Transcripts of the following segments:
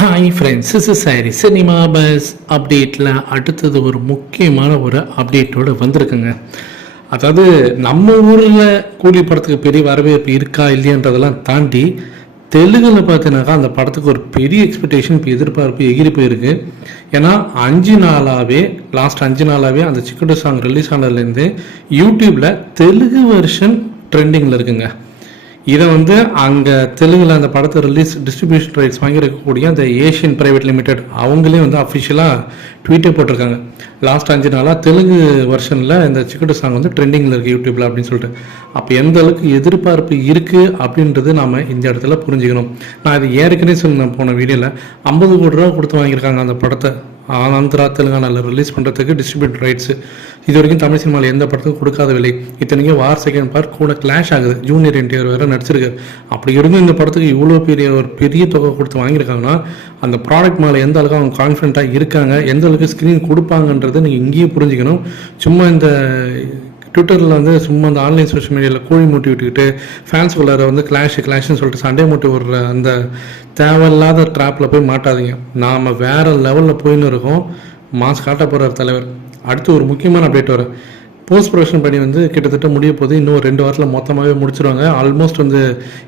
Hi friends, is sorry cinema bus அப்டேட்டில் அடுத்தது ஒரு முக்கியமான ஒரு அப்டேட்டோடு வந்திருக்குங்க. அதாவது நம்ம ஊரில் கூலி படத்துக்கு பெரிய வரவேற்பு இருக்கா இல்லையன்றதெல்லாம் தாண்டி தெலுங்கில் பார்த்தீங்கன்னாக்கா அந்த படத்துக்கு ஒரு பெரிய எக்ஸ்பெக்டேஷன் இப்போ எதிர்பார்ப்பு எகிரி போயிருக்கு. ஏன்னா லாஸ்ட் 5 நாளாகவே அந்த சிக்கடு சாங் ரிலீஸ் ஆனதுலேருந்து யூடியூப்பில் தெலுங்கு வெர்ஷன் ட்ரெண்டிங்கில் இருக்குங்க. இதை அங்கே தெலுங்கில் அந்த படத்தை டிஸ்ட்ரிபியூஷன் ரைட்ஸ் வாங்கியிருக்கக்கூடிய அந்த ஏஷியன் பிரைவேட் லிமிடெட் அவங்களே அஃபிஷியலாக ட்வீட்டே போட்டிருக்காங்க. லாஸ்ட் 5 நாளாக தெலுங்கு வெர்ஷனில் இந்த சிக்கட்டு சாங் ட்ரெண்டிங்கில் இருக்குது யூடியூப்பில் அப்படின்னு சொல்லிட்டு. அப்போ எந்த அளவுக்கு எதிர்பார்ப்பு இருக்குது அப்படின்றது நாம் இந்த இடத்துல புரிஞ்சுக்கணும். நான் இது ஏற்கனவே சொன்னேன் போன வீடியோவில் 50 கோடி ரூபா கொடுத்து வாங்கியிருக்காங்க அந்த படத்தை ஆந்திரா தெலுங்கானாவில் ரிலீஸ் பண்ணுறதுக்கு டிஸ்ட்ரிபியூட் ரைட்ஸு. இது வரைக்கும் தமிழ் சினிமாவில் எந்த படத்துக்கும் கொடுக்காத விலை. இத்தனைக்கும் வார் செகண்ட் பார்ட் கூட கிளாஷ் ஆகுது. ஜூனியர் என்டிஆர் வேறு நடிச்சிருக்கு. அப்படி இருந்தும் இந்த படத்துக்கு இவ்வளோ பெரிய தொகை கொடுத்து வாங்கியிருக்காங்கன்னா அந்த ப்ராடக்ட் மேலே எந்த அளவுக்கு அவங்க கான்ஃபிடண்ட்டாக இருக்காங்க, எந்த அளவுக்கு ஸ்க்ரீன் கொடுப்பாங்கன்றதை நீங்கள் இங்கேயே புரிஞ்சுக்கணும். சும்மா இந்த ட்விட்டரில் சும்மா அந்த ஆன்லைன் சோஷியல் மீடியாவில் கோழி மூட்டி விட்டுக்கிட்டு ஃபேன்ஸ்குள்ளார கிளாஷ்னு சொல்லிட்டு சண்டே மூட்டி விடுற அந்த தேவையில்லாத ட்ராப்பில் போய் மாட்டாதீங்க. நாம் வேறு லெவலில் போயின்னு இருக்கோம். மாஸ் காட்ட போகிறார் தலைவர். அடுத்து ஒரு முக்கியமான அப்டேட் வரும். போஸ்ட் ப்ரொடக்ஷன் பணி கிட்டத்தட்ட முடிய போது. இன்னும் 2 வாரத்தில் மொத்தமாகவே முடிச்சிருவாங்க. ஆல்மோஸ்ட்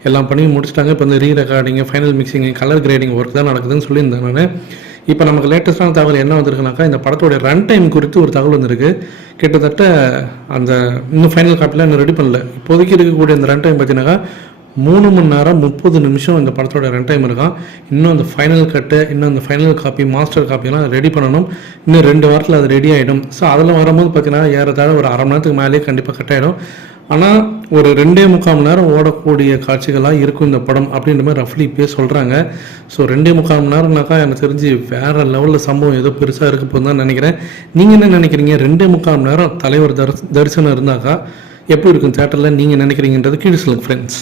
எல்லாம் பணியும் முடிச்சிட்டாங்க. இப்போ re-recording, final mixing, colour grading work தான் நடக்குதுன்னு சொல்லியிருந்தேன் நான். இப்போ நமக்கு லேட்டஸ்டான தகவல் என்ன வந்திருக்குனாக்கா, இந்த படத்தோடைய ரன் டைம் குறித்து ஒரு தகவல் வந்திருக்கு. கிட்டத்தட்ட அந்த இன்னும் ஃபைனல் காப்பிலாம் இன்னும் ரெடி பண்ணல. இப்போதைக்கு இருக்கக்கூடிய அந்த ரன் டைம் பார்த்தீங்கன்னாக்கா 3 மணி நேரம் 30 நிமிஷம் இந்த படத்தோட ரன் டைம் இருக்கான். இன்னும் அந்த ஃபைனல் கட்டு, இன்னும் அந்த ஃபைனல் காப்பி, மாஸ்டர் காப்பியெல்லாம் ரெடி பண்ணணும். இன்னும் 2 வாரத்தில் அது ரெடி ஆகிடும். ஸோ அதில் வரும்போது பார்த்தீங்கன்னா ஏறத்தாழ ஒரு அரை மணி நேரத்துக்கு மேலேயே கண்டிப்பாக கட் ஆகிடும். ஆனால் ஒரு 2.25 மணி நேரம் ஓடக்கூடிய காட்சிகளாக இருக்கும் இந்த படம் அப்படின்ற மாதிரி ரஃப்லி இப்போயே சொல்கிறாங்க. ஸோ 2.25 மணி நேரம்னாக்கா எனக்கு தெரிஞ்சு வேறு லெவலில் சம்பவம் ஏதோ பெருசாக இருக்க போது தான் நினைக்கிறேன். நீங்கள் என்ன நினைக்கிறீங்க? 2.25 மணி நேரம் தலைவர் தரிசனம் இருந்தாக்கா எப்படி இருக்கும் தேட்டரில் நீங்கள் நினைக்கிறீங்கன்றது கீழே சொல்லுங்கள் ஃப்ரெண்ட்ஸ்.